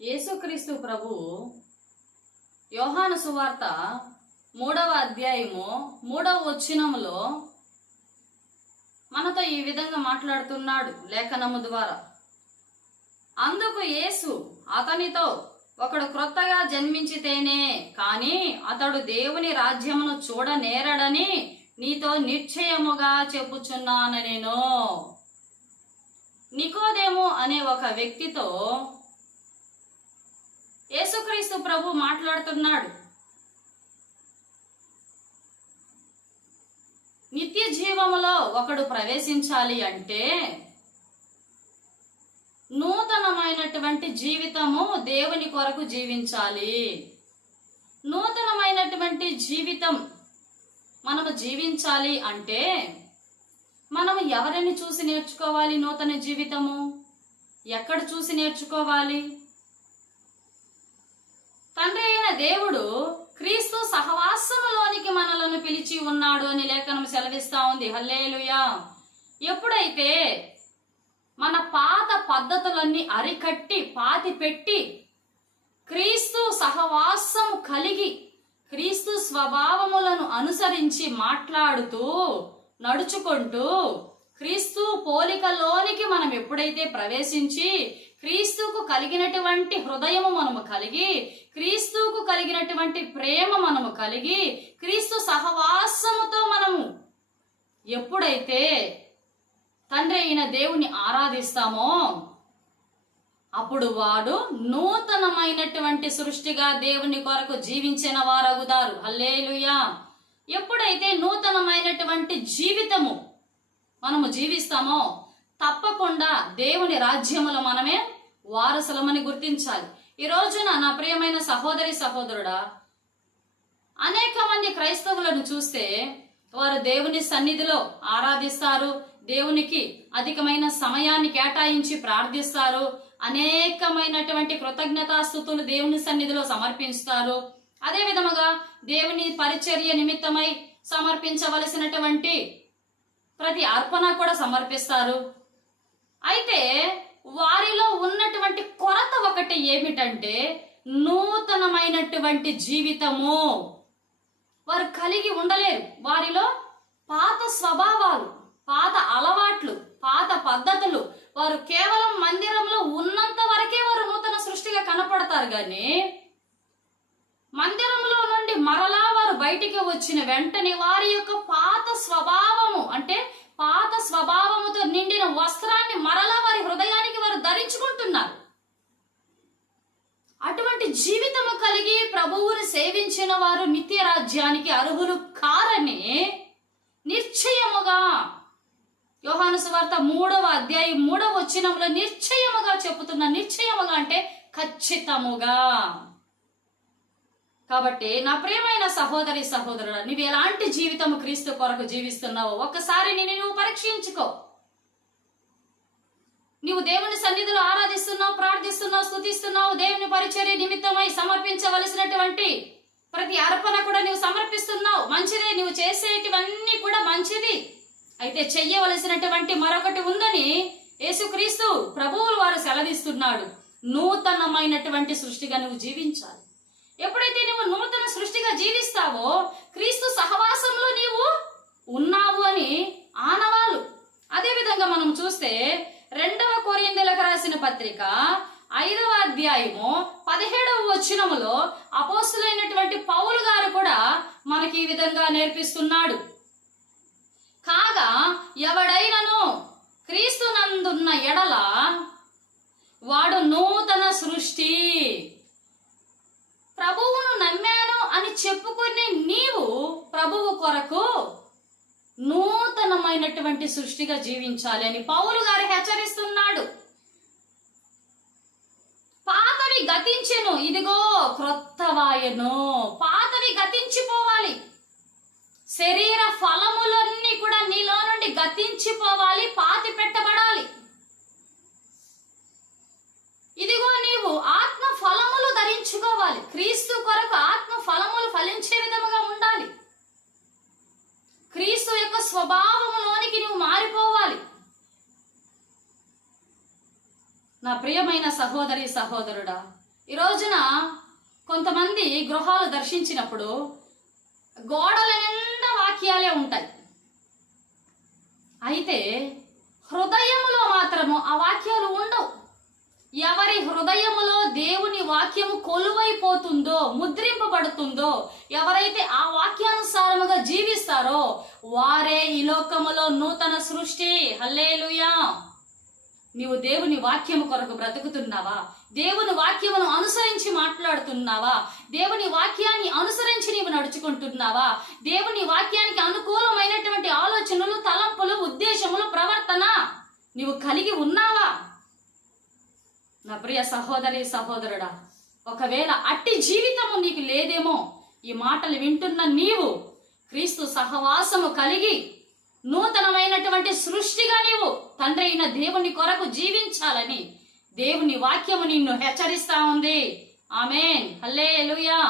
యేసుక్రీస్తు ప్రభు యోహాను సువార్త 3వ అధ్యాయము 3వ వచనములో మనతో ఈ విధంగా మాట్లాడుతున్నాడు లేఖనము ద్వారా. అందుకు యేసు అతనితో, ఒకడు క్రొత్తగా జన్మించితేనే కాని అతడు దేవుని రాజ్యమును చూడనేరడని నీతో నిశ్చయముగా చెప్పుచున్నాను నేను. నికోదేము అనే ఒక వ్యక్తితో యేసుక్రీస్తు ప్రభు మాట్లాడుతున్నాడు. నిత్య జీవములో ఒకడు ప్రవేశించాలి అంటే నూతనమైనటువంటి జీవితము దేవుని కొరకు జీవించాలి. నూతనమైనటువంటి జీవితం మనము జీవించాలి అంటే మనము ఎవరిని చూసి నేర్చుకోవాలి? నూతన జీవితము ఎక్కడ చూసి నేర్చుకోవాలి? తండ్రి అయిన దేవుడు క్రీస్తు సహవాసములోనికి మనలను పిలిచి ఉన్నాడు అని లేఖనం సెలవిస్తా ఉంది. హల్లెలూయా. ఎప్పుడైతే మన పాత పద్ధతులన్నీ అరికట్టి పాతి పెట్టి క్రీస్తు సహవాసము కలిగి క్రీస్తు స్వభావములను అనుసరించి మాట్లాడుతూ నడుచుకుంటూ క్రీస్తు పోలికలోనికి మనం ఎప్పుడైతే ప్రవేశించి క్రీస్తుకు కలిగినటువంటి హృదయము మనము కలిగి క్రీస్తుకు కలిగినటువంటి ప్రేమ మనము కలిగి క్రీస్తు సహవాసముతో మనము ఎప్పుడైతే తండ్రి అయిన దేవుని ఆరాధిస్తామో అప్పుడు వాడు నూతనమైనటువంటి సృష్టిగా దేవుని కొరకు జీవించిన వారగుదారు. హల్లెలూయా. ఎప్పుడైతే నూతనమైనటువంటి జీవితము మనము జీవిస్తామో తప్పకుండా దేవుని రాజ్యములో మనమే వారసులమని గుర్తించాలి. ఈ రోజున నా ప్రియమైన సహోదరి సహోదరుడా, అనేక మంది క్రైస్తవులను చూస్తే వారు దేవుని సన్నిధిలో ఆరాధిస్తారు, దేవునికి అధికమైన సమయాన్ని కేటాయించి ప్రార్థిస్తారు, అనేకమైనటువంటి కృతజ్ఞతాస్తుతులు దేవుని సన్నిధిలో సమర్పిస్తారు. అదే విధముగా దేవుని పరిచర్య నిమిత్తమై సమర్పించవలసినటువంటి ప్రతి అర్పణ కూడా సమర్పిస్తారు. అయితే వారిలో ఉన్నటువంటి కొరత ఒకటి ఏమిటంటే నూతనమైనటువంటి జీవితము వారు కలిగి ఉండలేరు. వారిలో పాత స్వభావాలు, పాత అలవాట్లు, పాత పద్ధతులు, వారు కేవలం మందిరంలో ఉన్నంత వరకే వారు నూతన సృష్టిగా కనపడతారు. కానీ మందిరంలో నుండి మరలా వారు బయటికి వచ్చిన వెంటనే వారి యొక్క పాత స్వభావము అంటే పాత స్వభావముతో నిండిన వస్త్రాన్ని మరలా వారి హృదయానికి వారు ధరించుకుంటున్నారు. అటువంటి జీవితము కలిగి ప్రభువుని సేవించిన వారు నిత్య రాజ్యానికి అర్హులు కారని నిశ్చయముగా యోహాను సువార్త 3వ అధ్యాయం 3వ వచనంలో నిశ్చయముగా చెప్పుతున్న. నిశ్చయముగా అంటే ఖచ్చితముగా. కాబట్టి నా ప్రియమైన సహోదరి సహోదరుడు, నువ్వు ఎలాంటి జీవితము క్రీస్తు కొరకు జీవిస్తున్నావో ఒక్కసారి నువ్వు పరీక్షించుకో. నువ్వు దేవుని సన్నిధిలో ఆరాధిస్తున్నావు, ప్రార్థిస్తున్నావు, స్తుతిస్తున్నావు, దేవుని పరిచర్య నిమిత్తమై సమర్పించవలసినటువంటి ప్రతి అర్పణ కూడా నువ్వు సమర్పిస్తున్నావు. మంచిదే, నువ్వు చేసేటివన్నీ కూడా మంచిది. అయితే చెయ్యవలసినటువంటి మరొకటి ఉందని యేసుక్రీస్తు ప్రభువులు వారు సెలవిస్తున్నాడు. నూతనమైనటువంటి సృష్టిగా నువ్వు జీవించాలి. ఎప్పుడైతే నువ్వు నూతన సృష్టిగా జీవిస్తావో క్రీస్తు సహవాసంలో నీవు ఉన్నావు అని ఆనవాలు. అదే విధంగా మనం చూస్తే 2వ కొరింథీయులకు రాసిన పత్రిక 5వ అధ్యాయము 17వ వచనములో అపోస్తులైనటువంటి పౌలు గారు కూడా మనకి ఈ విధంగా నేర్పిస్తున్నాడు. కాగా ఎవడైనను క్రీస్తునందున్న ఎడల వాడు నూతన సృష్టి. ప్రభువును నమ్మాను అని చెప్పుకుని నీవు ప్రభువు కొరకు నూతనమైనటువంటి సృష్టిగా జీవించాలి అని పౌలు గారు హెచ్చరిస్తున్నాడు. పాతవి గతించెను, ఇదిగో క్రొత్తవాయెను. పాతవి గతించిపోవాలి. శరీర ఫలములన్నీ కూడా నీలో నుండి గతించిపోవాలి, పాతి పెట్టబడాలి. ఇదిగో నీవు ఆత్మ ఫలములు ధరించుకోవాలి. క్రీస్తు కొరకు ఆత్మ ఫలములు ఫలించే విధముగా ఉండాలి. క్రీస్తు యొక్క స్వభావములోనికి నువ్వు మారిపోవాలి. నా ప్రియమైన సహోదరి సహోదరుడా, ఈ రోజున కొంతమంది గృహాలు దర్శించినప్పుడు గోడల నిండా వాక్యాలే ఉంటాయి, అయితే హృదయములో మాత్రము ఆ వాక్యాలు ఉండవు. ఎవరి హృదయములో దేవుని వాక్యము కొలువైపోతుందో, ముద్రింపబడుతుందో, ఎవరైతే ఆ వాక్యానుసారముగా జీవిస్తారో వారే ఈ లోకములో నూతన సృష్టి. హల్లెలూయా. నీవు దేవుని వాక్యము కొరకు బ్రతుకుతున్నావా? దేవుని వాక్యమును అనుసరించి మాట్లాడుతున్నావా? దేవుని వాక్యాన్ని అనుసరించి నీవు నడుచుకుంటున్నావా? దేవుని వాక్యానికి అనుకూలమైనటువంటి ఆలోచనలు, తలంపులు, ఉద్దేశములు, ప్రవర్తన నీవు కలిగి ఉన్నావా? నా ప్రియ సహోదరి సహోదరుడా, ఒకవేళ అట్టి జీవితము నీకు లేదేమో, ఈ మాటలు వింటున్న నీవు క్రీస్తు సహవాసము కలిగి నూతనమైనటువంటి సృష్టిగా నీవు తండ్రి అయిన దేవుని కొరకు జీవించాలని దేవుని వాక్యము నిన్ను హెచ్చరిస్తా ఉంది. ఆమేన్. హల్లెలూయా.